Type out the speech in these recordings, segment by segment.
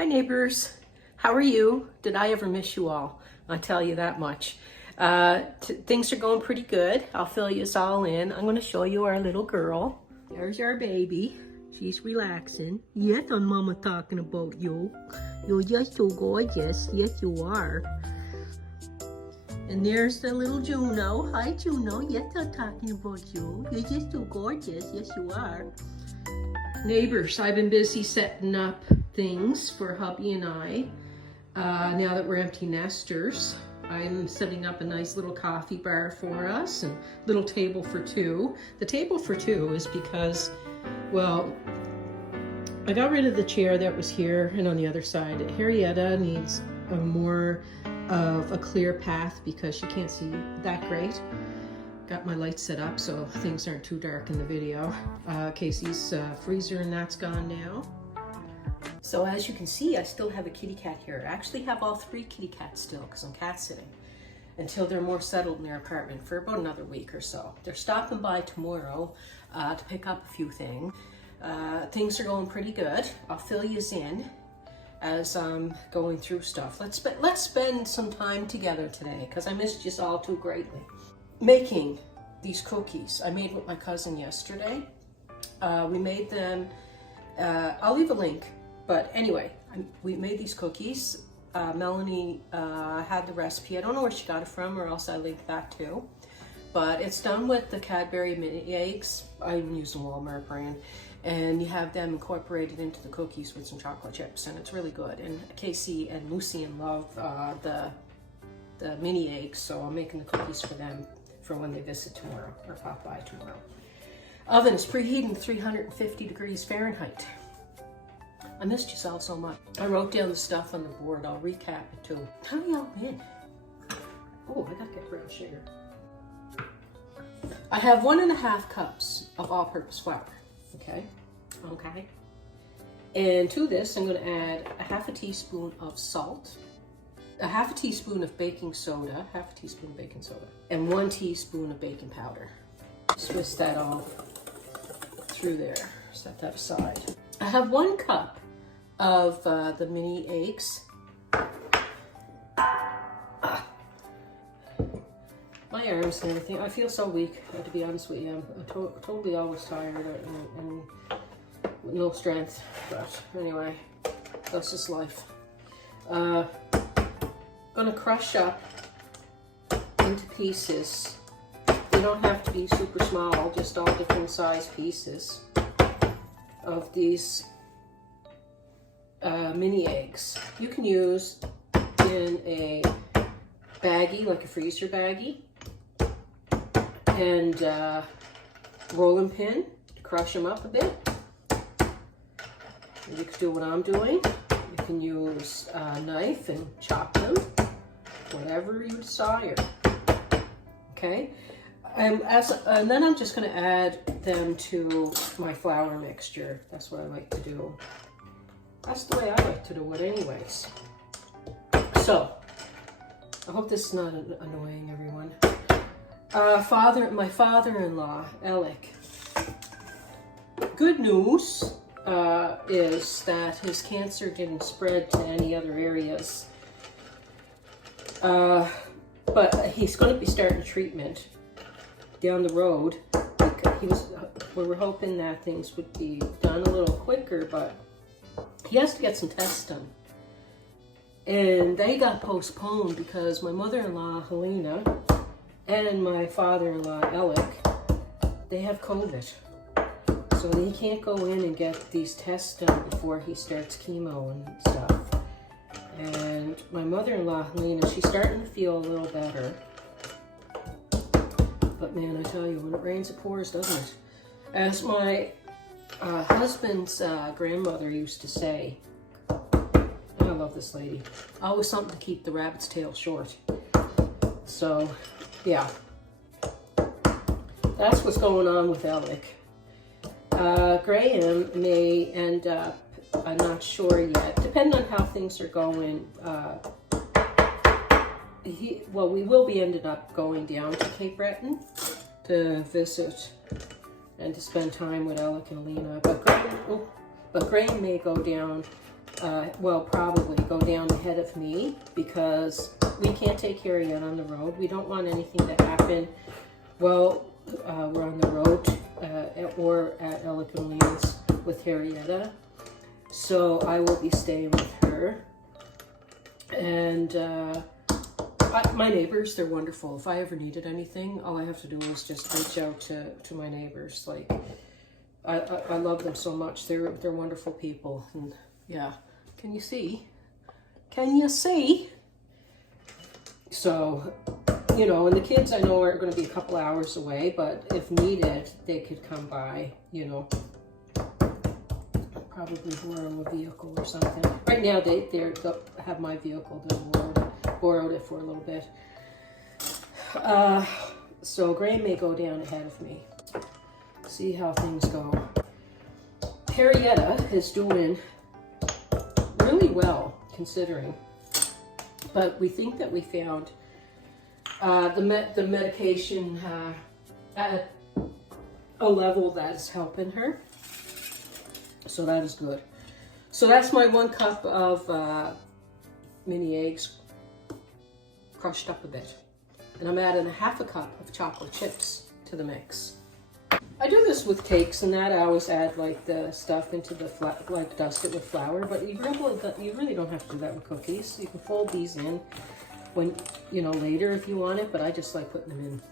Hi neighbors, how are you? Did I ever miss you all? I tell you that much. Things are going pretty good. I'll fill you all in. I'm going to show you our little girl. There's our baby. She's relaxing. Yes, I'm mama talking about you. You're just so gorgeous. Yes, you are. And there's the little Juno. Hi Juno. Yes, I'm talking about you. You're just so gorgeous. Yes, you are. Neighbors, I've been busy setting up things for hubby and I. Now that we're empty nesters, I'm setting up a nice little coffee bar for us and little table for two. The table for two is because, well, I got rid of the chair that was here and on the other side. Harrietta needs a more of a clear path because she can't see that great. Got my lights set up so things aren't too dark in the video. Casey's freezer and that's gone now. So as you can see, I still have a kitty cat here. I actually have all three kitty cats still because I'm cat sitting until they're more settled in their apartment for about another week or so. They're stopping by tomorrow to pick up a few things. Things are going pretty good. I'll fill you in as I'm going through stuff. Let's spend some time together today because I missed you all too greatly. Making these cookies I made with my cousin yesterday. We made them, I'll leave a link, but anyway, we made these cookies. Melanie had the recipe. I don't know where she got it from, or else I linked that too. But it's done with the Cadbury Mini Eggs. I'm using Walmart brand. And you have them incorporated into the cookies with some chocolate chips, and it's really good. And Casey and Lucian love the mini eggs, so I'm making the cookies for them for when they visit tomorrow, or pop by tomorrow. Oven is preheating 350 degrees Fahrenheit. I missed you all so much. I wrote down the stuff on the board. I'll recap it too. How y'all been? Oh, I gotta get brown sugar. I have 1.5 cups of all-purpose flour. Okay. And to this, I'm going to add a 1/2 teaspoon of salt, a 1/2 teaspoon of baking soda, and 1 teaspoon of baking powder. Just whisk that all through there. Set that aside. I have 1 cup of the mini eggs. My arms and everything. I feel so weak, to be honest with you. I'm totally always tired and with no strength. But anyway, that's just life. Gonna crush up into pieces. They don't have to be super small, just all different size pieces of these mini eggs. You can use in a baggie, like a freezer baggie, and rolling pin to crush them up a bit. You can do what I'm doing. You can use a knife and chop them, whatever you desire. Okay, and then I'm just going to add them to my flour mixture. That's what I like to do. That's the way I like to do it anyways. So, I hope this is not annoying everyone. My father-in-law, Alec. Good news is that his cancer didn't spread to any other areas. But he's going to be starting treatment down the road. We were hoping that things would be done a little quicker, but he has to get some tests done. And they got postponed because my mother-in-law, Helena, and my father-in-law, Alec, they have COVID. So he can't go in and get these tests done before he starts chemo and stuff. And my mother-in-law, Helena, she's starting to feel a little better. But man, I tell you, when it rains, it pours, doesn't it? As my husband's grandmother used to say, I love this lady, always something to keep the rabbit's tail short. So, yeah, that's what's going on with Alec. Graham may end up, I'm not sure yet, depending on how things are going. We will be ended up going down to Cape Breton to visit and to spend time with Alec and Lena. But Graham may go down will probably go down ahead of me because we can't take Harriet on the road. We don't want anything to happen while we're on the road or at Elegant with Harrietta. So I will be staying with her. And my neighbors, they're wonderful. If I ever needed anything, all I have to do is just reach out to my neighbors. Like, I love them so much. They're wonderful people. And yeah, can you see? Can you see? So, you know, and the kids I know are going to be a couple hours away, but if needed, they could come by, you know. I'll probably borrow a vehicle or something. Right now, they have my vehicle. They'll borrowed it for a little bit. So Graham may go down ahead of me. See how things go. Harrietta is doing really well, considering. But we think that we found the medication at a level that is helping her. So that is good. So that's my 1 cup of mini eggs crushed up a bit. And I'm adding a half a cup of chocolate chips to the mix. I do this with cakes and that. I always add like the stuff into the, like dust it with flour, but you really don't have to do that with cookies. You can fold these in when, you know, later if you want it, but I just like putting them in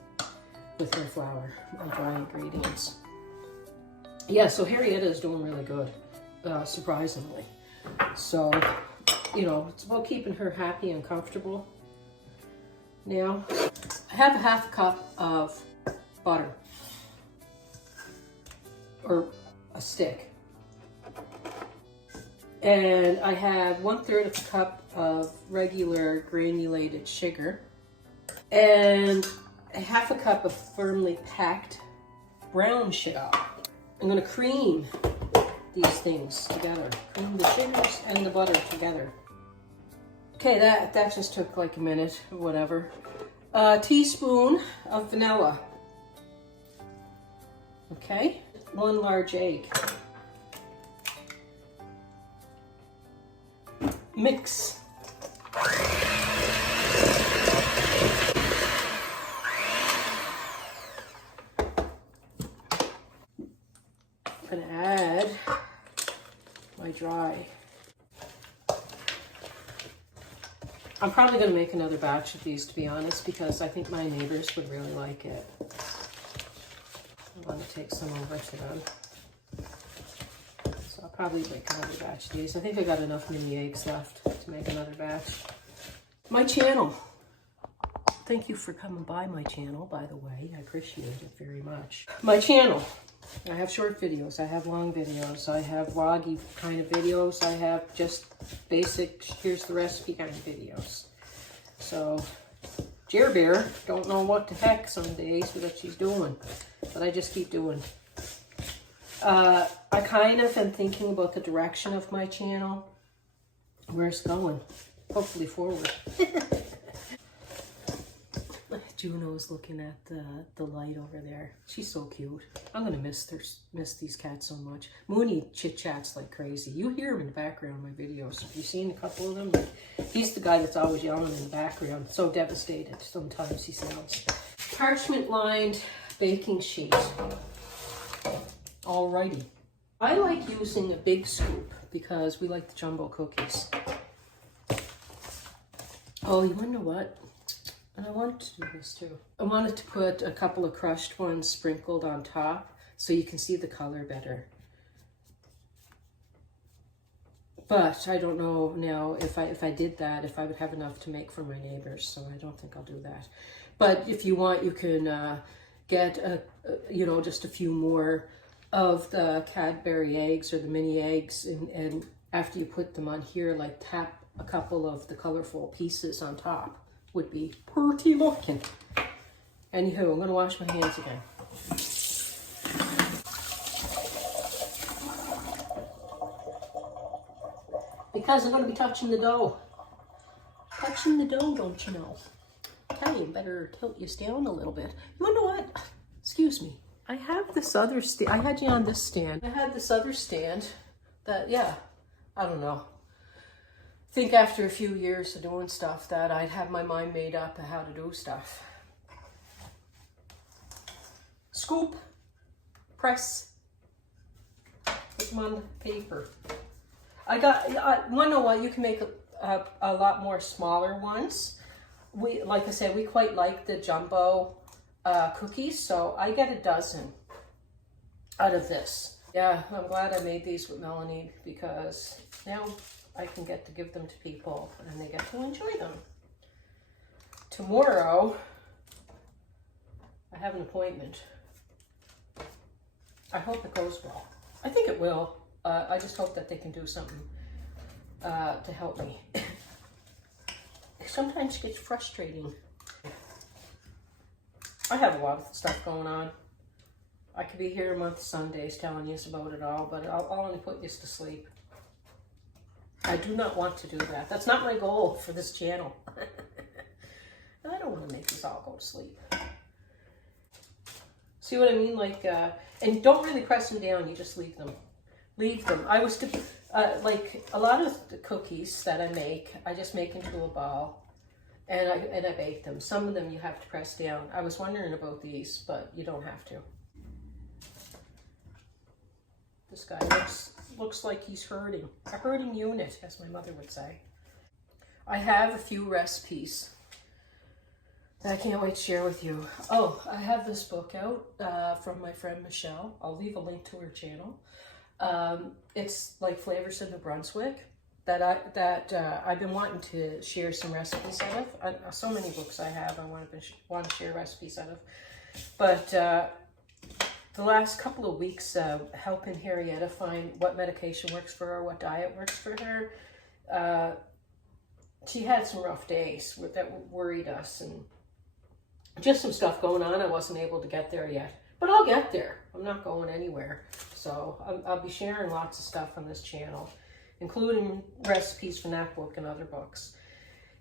with their flour and dry ingredients. Yeah, so Harrietta is doing really good, surprisingly. So, you know, it's about keeping her happy and comfortable. Now, I have a half cup of butter, or a stick. And I have 1/3 of a cup of regular granulated sugar and a half a cup of firmly packed brown sugar. I'm gonna cream these things together. Cream the sugars and the butter together. Okay, that just took like a minute or whatever. A teaspoon of vanilla. Okay, 1 large egg. Mix. I'm gonna add my dry. I'm probably gonna make another batch of these, to be honest, because I think my neighbors would really like it. I want to take some over to them. So I'll probably make another batch of these. I think I got enough mini eggs left to make another batch. My channel. Thank you for coming by my channel, by the way. I appreciate it very much. My channel. I have short videos, I have long videos, I have vloggy kind of videos, I have just basic, here's the recipe kind of videos. So, Jer Bear, don't know what the heck some days that she's doing, but I just keep doing. I kind of am thinking about the direction of my channel, where it's going, hopefully forward. Juno's looking at the light over there. She's so cute. I'm gonna miss these cats so much. Mooney chit-chats like crazy. You hear him in the background of my videos. Have you seen a couple of them? Like, he's the guy that's always yelling in the background. So devastated sometimes he sounds. Parchment lined baking sheet. Alrighty. I like using a big scoop because we like the jumbo cookies. Oh, you wanna know what? And I wanted to do this too. I wanted to put a couple of crushed ones sprinkled on top so you can see the color better. But I don't know now if I did that, if I would have enough to make for my neighbors, so I don't think I'll do that. But if you want, you can get, you know, just a few more of the Cadbury eggs or the mini eggs, and after you put them on here, like tap a couple of the colorful pieces on top. Would be pretty looking. Anywho, I'm gonna wash my hands again. Because I'm gonna be touching the dough. Touching the dough, don't you know? Okay, better tilt you down a little bit. You wonder what? Excuse me. I have this other stand. I had you on this stand. I had this other stand that, yeah, I don't know. think after a few years of doing stuff that I'd have my mind made up of how to do stuff. Scoop, press, put them on the paper. Know what, you can make a lot more smaller ones. Like I said, we quite like the jumbo cookies, so I get a dozen out of this. Yeah, I'm glad I made these with Melanie because now I can get to give them to people and they get to enjoy them. Tomorrow, I have an appointment. I hope it goes well. I think it will. I just hope that they can do something to help me. Sometimes it gets frustrating. I have a lot of stuff going on. I could be here a month Sundays telling you about it all, but I'll only put you to sleep. I do not want to do that. That's not my goal for this channel. I don't want to make these all go to sleep. See what I mean? Like, and don't really press them down. You just leave them. Leave them. I was like a lot of the cookies that I make, I just make into a ball, and I bake them. Some of them you have to press down. I was wondering about these, but you don't have to. This guy looks like he's hurting. A hurting unit, as my mother would say. I have a few recipes that I can't wait to share with you. Oh, I have this book out from my friend Michelle. I'll leave a link to her channel. It's like Flavors of New Brunswick that I've been wanting to share some recipes out of. So many books I have I want to share recipes out of. But the last couple of weeks helping Harrietta find what medication works for her, what diet works for her, she had some rough days that worried us, and just some stuff going on. I wasn't able to get there yet, but I'll get there. I'm not going anywhere. So I'll be sharing lots of stuff on this channel, including recipes from that book and other books,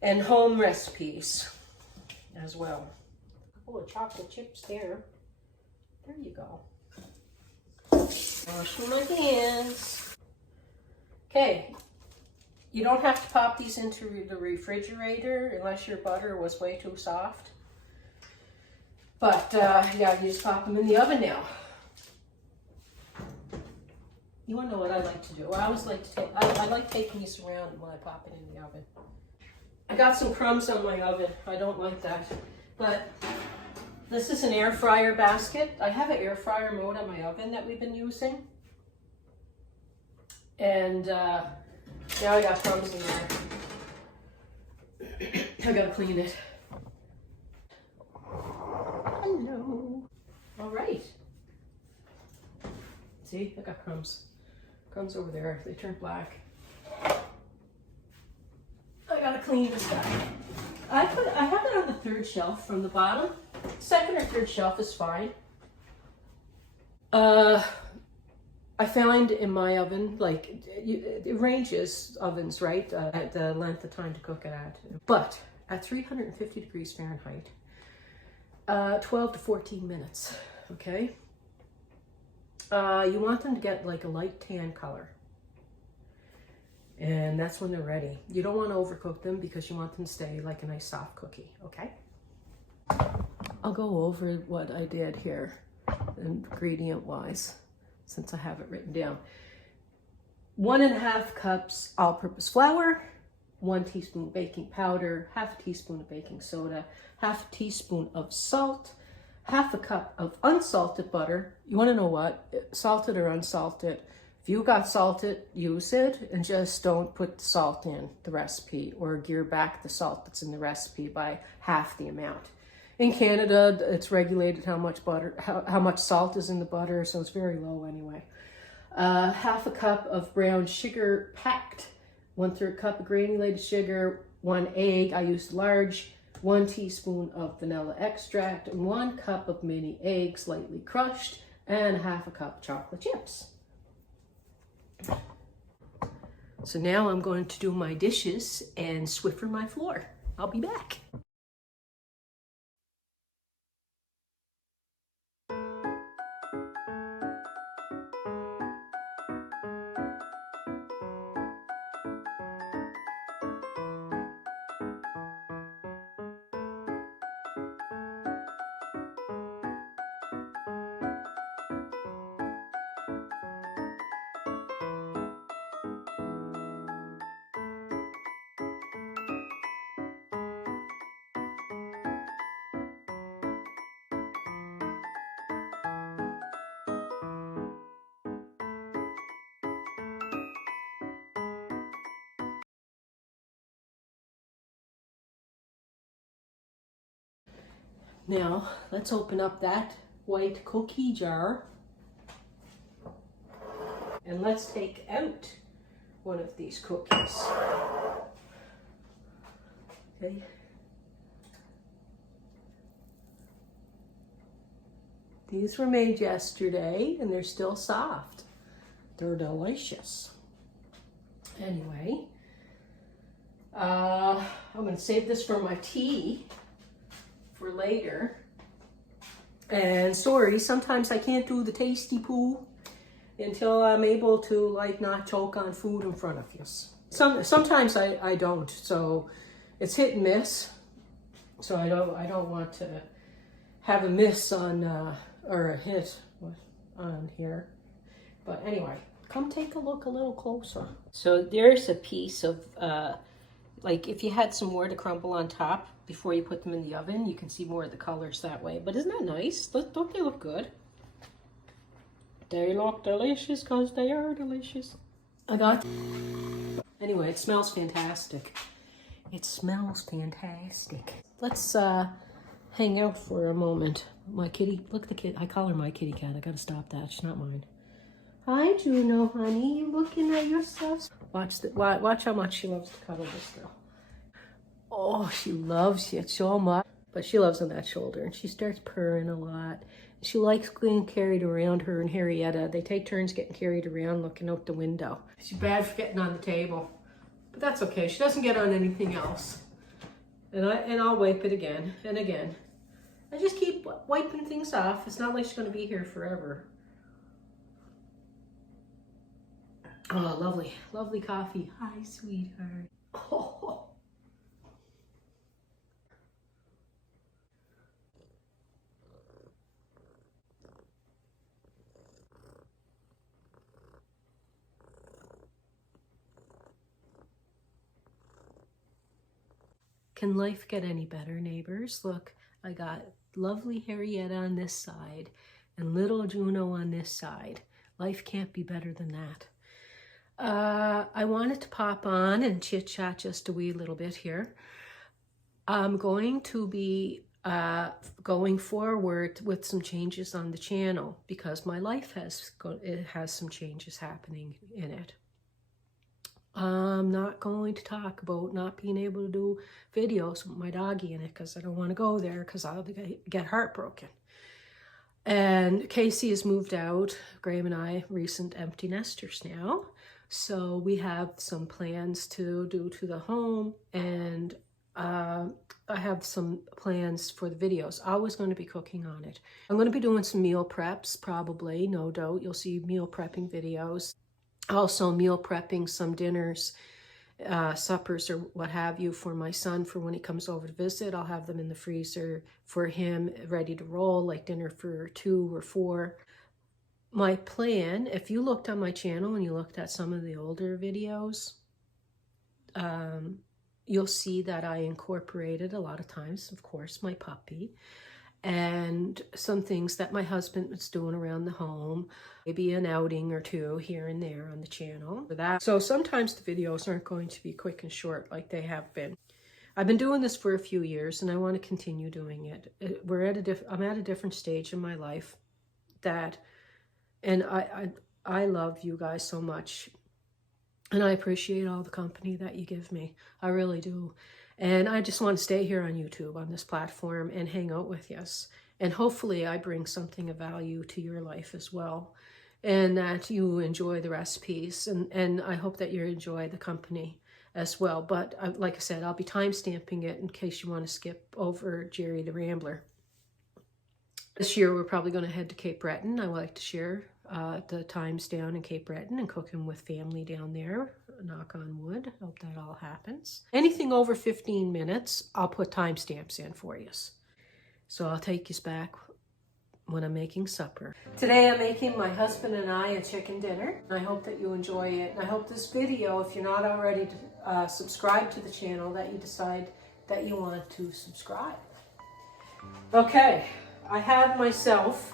and home recipes as well. A couple of chocolate chips there. There you go. Wash my hands. Okay, you don't have to pop these into the refrigerator unless your butter was way too soft. But yeah, you just pop them in the oven now. You want to know what I like to do? I always like to I like taking these around when I pop it in the oven. I got some crumbs on my oven. I don't like that. But this is an air fryer basket. I have an air fryer mode on my oven that we've been using. And now I got crumbs in there. I gotta clean it. Hello. All right. See, I got crumbs. Crumbs over there. They turned black. I gotta clean this guy. I have it on the third shelf from the bottom. Second or third shelf is fine. I found in my oven, like, it ranges ovens, right? At the length of time to cook it at. But at 350 degrees Fahrenheit, 12 to 14 minutes, okay? You want them to get like a light tan color. And that's when they're ready. You don't want to overcook them because you want them to stay like a nice soft cookie, okay? I'll go over what I did here, ingredient-wise, since I have it written down. 1.5 cups all-purpose flour, 1 teaspoon baking powder, 1/2 teaspoon of baking soda, 1/2 teaspoon of salt, 1/2 cup of unsalted butter. You want to know what? Salted or unsalted. If you got salted, use it, and just don't put the salt in the recipe or gear back the salt that's in the recipe by half the amount. In Canada, it's regulated how much butter, how much salt is in the butter, so it's very low anyway. 1/2 cup of brown sugar packed, 1/3 cup of granulated sugar, 1 egg, I used large, 1 teaspoon of vanilla extract, and 1 cup of mini eggs lightly crushed, and 1/2 cup chocolate chips. So now I'm going to do my dishes and Swiffer my floor. I'll be back. Now, let's open up that white cookie jar. And let's take out one of these cookies. Okay. These were made yesterday and they're still soft. They're delicious. Anyway, I'm going to save this for my tea for later. And sorry, sometimes I can't do the tasty poo until I'm able to like not choke on food in front of you. Sometimes I don't, so it's hit and miss. So I don't want to have a miss on or a hit on here. But anyway, come take a look a little closer. So there's a piece of like if you had some more to crumble on top before you put them in the oven, you can see more of the colors that way. But isn't that nice? Don't they look good? They look delicious because they are delicious. Anyway, it smells fantastic. It smells fantastic. Let's hang out for a moment. My kitty, look at the kid. I call her my kitty cat. I gotta stop that. She's not mine. Hi, Juno, honey. You looking at yourself? Watch how much she loves to cuddle this girl. Oh, she loves it so much. But she loves on that shoulder, and she starts purring a lot. She likes being carried around. Her and Harrietta, they take turns getting carried around looking out the window. She's bad for getting on the table, but that's okay. She doesn't get on anything else. And I'll wipe it again and again. I just keep wiping things off. It's not like she's going to be here forever. Oh, lovely, lovely coffee. Hi, sweetheart. Oh. Can life get any better, neighbors? Look, I got lovely Harrietta on this side and little Juno on this side. Life can't be better than that. I wanted to pop on and chit-chat just a wee little bit here. I'm going to be going forward with some changes on the channel because my life has some changes happening in it. I'm not going to talk about not being able to do videos with my doggy in it because I don't want to go there because I'll get heartbroken. And Casey has moved out. Graham and I, recent empty nesters now. So we have some plans to do to the home, and I have some plans for the videos. I was going to be cooking on it. I'm going to be doing some meal preps, probably, no doubt. You'll see meal prepping videos. Also meal prepping some dinners, suppers or what have you for my son for when he comes over to visit. I'll have them in the freezer for him ready to roll, like dinner for 2 or 4. My plan, if you looked on my channel and you looked at some of the older videos, you'll see that I incorporated a lot of times, of course, my puppy and some things that my husband was doing around the home, maybe an outing or 2 here and there on the channel for that. So sometimes the videos aren't going to be quick and short like they have been. I've been doing this for a few years and I want to continue doing it. I'm at a different stage in my life and I love you guys so much. And I appreciate all the company that you give me. I really do. And I just want to stay here on YouTube, on this platform, and hang out with you. And hopefully I bring something of value to your life as well. And that you enjoy the recipes. And I hope that you enjoy the company as well. But like I said, I'll be time-stamping it in case you want to skip over Jerry the Rambler. This year we're probably going to head to Cape Breton. I would like to share the times down in Cape Breton and cooking with family down there. Knock on wood. Hope that all happens. Anything over 15 minutes, I'll put timestamps in for you. So I'll take you back when I'm making supper. Today I'm making my husband and I a chicken dinner. I hope that you enjoy it. And I hope this video, if you're not already subscribed to the channel, that you decide that you want to subscribe. Okay, I have myself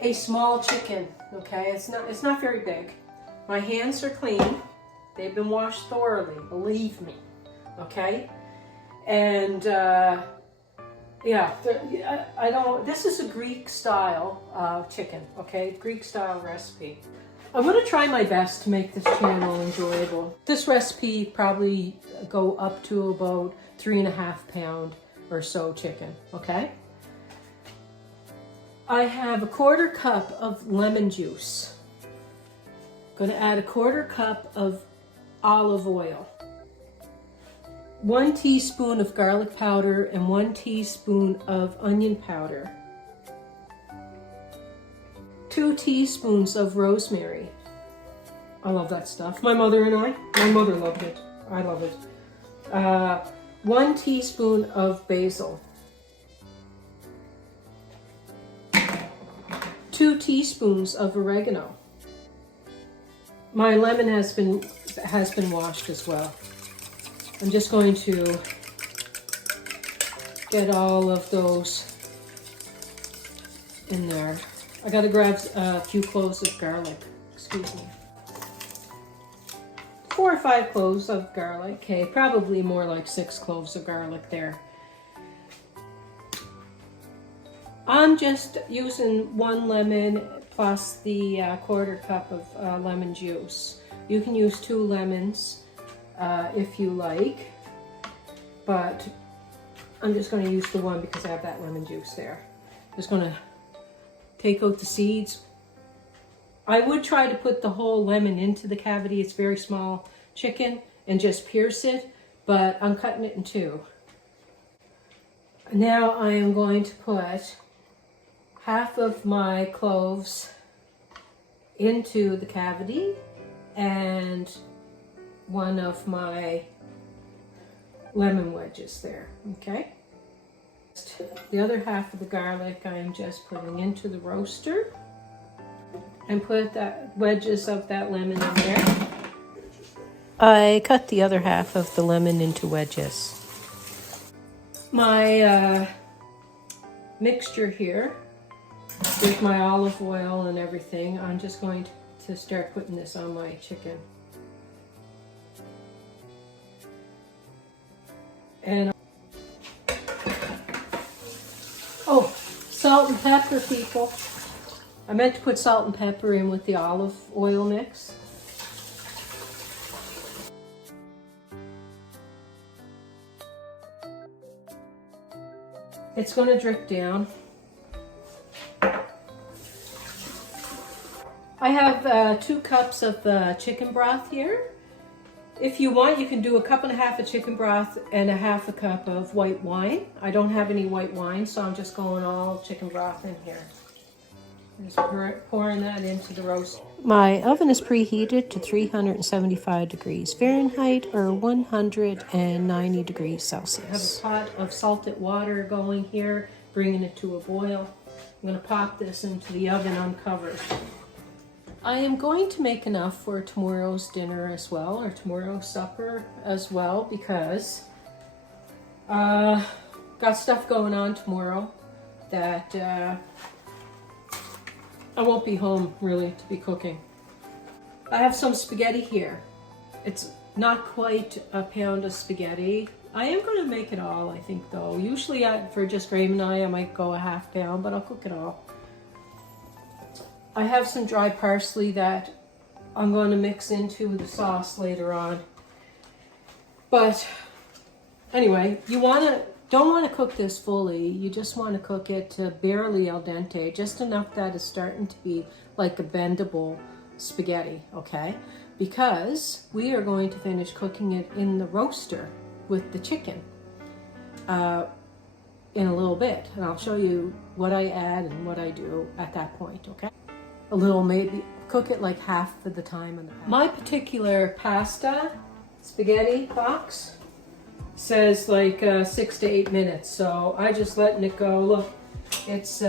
a small chicken. Okay, it's not very big. My hands are clean. They've been washed thoroughly, believe me. Okay, and Yeah, I don't, this is a Greek style chicken, okay? Greek style recipe. I'm gonna try my best to make this channel enjoyable. This recipe probably go up to about 3.5 pound or so chicken, okay? I have a 1/4 cup of lemon juice. Gonna add a 1/4 cup of olive oil. 1 teaspoon of garlic powder and 1 teaspoon of onion powder. 2 teaspoons of rosemary. I love that stuff. My mother loved it. I love it. 1 teaspoon of basil. 2 teaspoons of oregano. My lemon has been washed as well. I'm just going to get all of those in there. I gotta grab a few cloves of garlic. Excuse me. 4 or 5 cloves of garlic. Okay, probably more like 6 cloves of garlic there. I'm just using 1 lemon plus the 1/4 cup of lemon juice. You can use 2 lemons if you like, but I'm just going to use the 1 because I have that lemon juice there. Just going to take out the seeds. I would try to put the whole lemon into the cavity. It's very small chicken, and just pierce it, but I'm cutting it in 2. Now I am going to put half of my cloves into the cavity and 1 of my lemon wedges there, okay? The other half of the garlic I am just putting into the roaster and put that wedges of that lemon in there. I cut the other half of the lemon into wedges. My mixture here with my olive oil and everything, I'm just going to start putting this on my chicken. And oh, salt and pepper, people. I meant to put salt and pepper in with the olive oil mix. It's going to drip down. I have 2 cups of chicken broth here. If you want, you can do 1.5 cups of chicken broth and 1/2 cup of white wine. I don't have any white wine, so I'm just going all chicken broth in here. Just pouring that into the roast. My oven is preheated to 375 degrees Fahrenheit or 190 degrees Celsius. I have a pot of salted water going here, bringing it to a boil. I'm going to pop this into the oven uncovered. I am going to make enough for tomorrow's dinner as well, or tomorrow's supper as well, because got stuff going on tomorrow that I won't be home really to be cooking. I have some spaghetti here. It's not quite 1 pound of spaghetti. I am going to make it all, I think, though. Usually for just Graham and I might go 1/2 pound, but I'll cook it all. I have some dry parsley that I'm going to mix into the sauce later on. But anyway, don't want to cook this fully. You just want to cook it to barely al dente, just enough that it's starting to be like a bendable spaghetti, okay? Because we are going to finish cooking it in the roaster with the chicken in a little bit. And I'll show you what I add and what I do at that point, okay? A little, maybe cook it like half of the time in the pasta. My particular pasta spaghetti box says like 6 to 8 minutes, so I just letting it go. Look, it's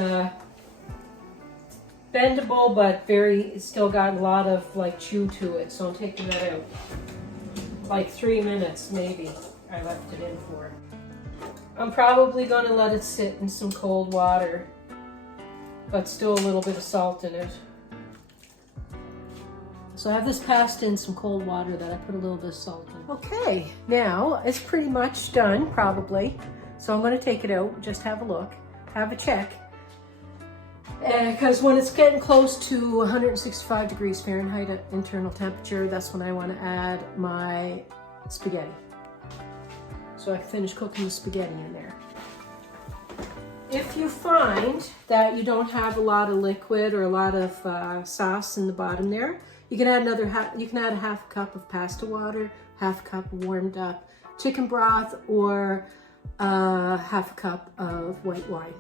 bendable, but it's still got a lot of like chew to it, so I'm taking that out. Like 3 minutes maybe I left it in for. I'm probably gonna let it sit in some cold water, but still a little bit of salt in it. So I have this pasta in some cold water that I put a little bit of salt in. Okay, now it's pretty much done, probably. So I'm going to take it out, just have a look, have a check. Because when it's getting close to 165 degrees Fahrenheit at internal temperature, that's when I want to add my spaghetti. So I can finish cooking the spaghetti in there. If you find that you don't have a lot of liquid or a lot of sauce in the bottom there, you can add a half cup of pasta water, half a cup of warmed up chicken broth, or half a cup of white wine.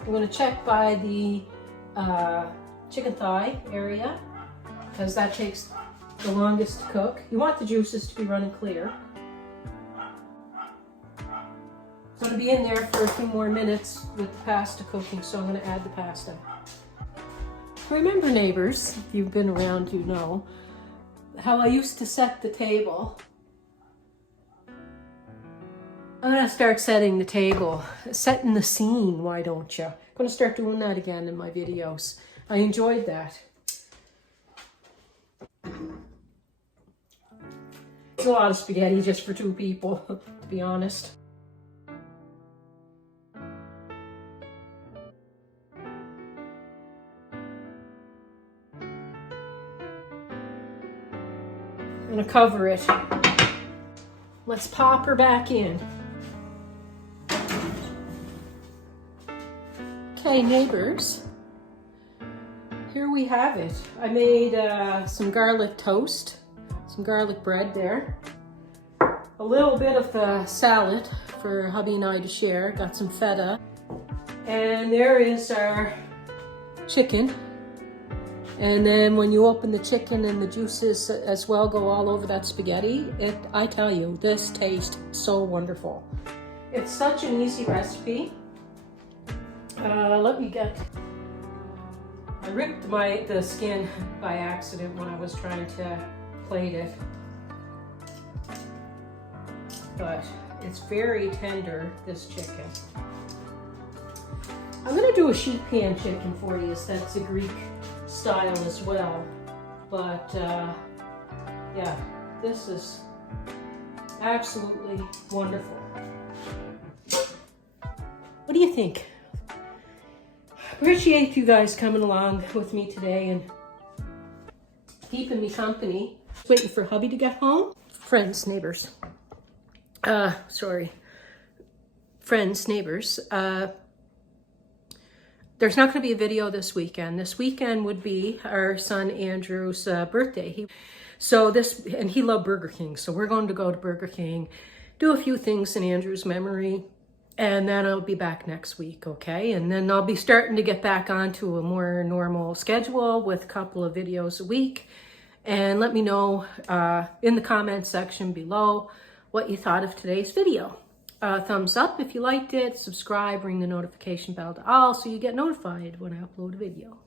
I'm going to check by the chicken thigh area because that takes the longest to cook. You want the juices to be running clear. It's going to be in there for a few more minutes with the pasta cooking, so I'm going to add the pasta. Remember, neighbors, if you've been around, you know how I used to set the table. I'm going to start setting the table, setting the scene, why don't you? I'm going to start doing that again in my videos. I enjoyed that. It's a lot of spaghetti just for 2 people, to be honest. I'm going to cover it. Let's pop her back in. Okay, neighbors, here we have it. I made some garlic toast, some garlic bread there, a little bit of the salad for hubby and I to share, got some feta, and there is our chicken. And then when you open the chicken and the juices as well go all over that spaghetti, I tell you, this tastes so wonderful. It's such an easy recipe. Let me get, I ripped the skin by accident when I was trying to plate it. But it's very tender, this chicken. I'm gonna do a sheet pan chicken for you, so that's a Greek style as well. But yeah, this is absolutely wonderful. What do you think? Appreciate you guys coming along with me today and keeping me company. Waiting for hubby to get home. Friends, neighbors. Friends, neighbors. There's not going to be a video this weekend. This weekend would be our son Andrew's birthday. And he loved Burger King. So we're going to go to Burger King, do a few things in Andrew's memory, and then I'll be back next week, okay? And then I'll be starting to get back onto a more normal schedule with a couple of videos a week. And let me know in the comment section below what you thought of today's video. Thumbs up if you liked it, subscribe, ring the notification bell to all so you get notified when I upload a video.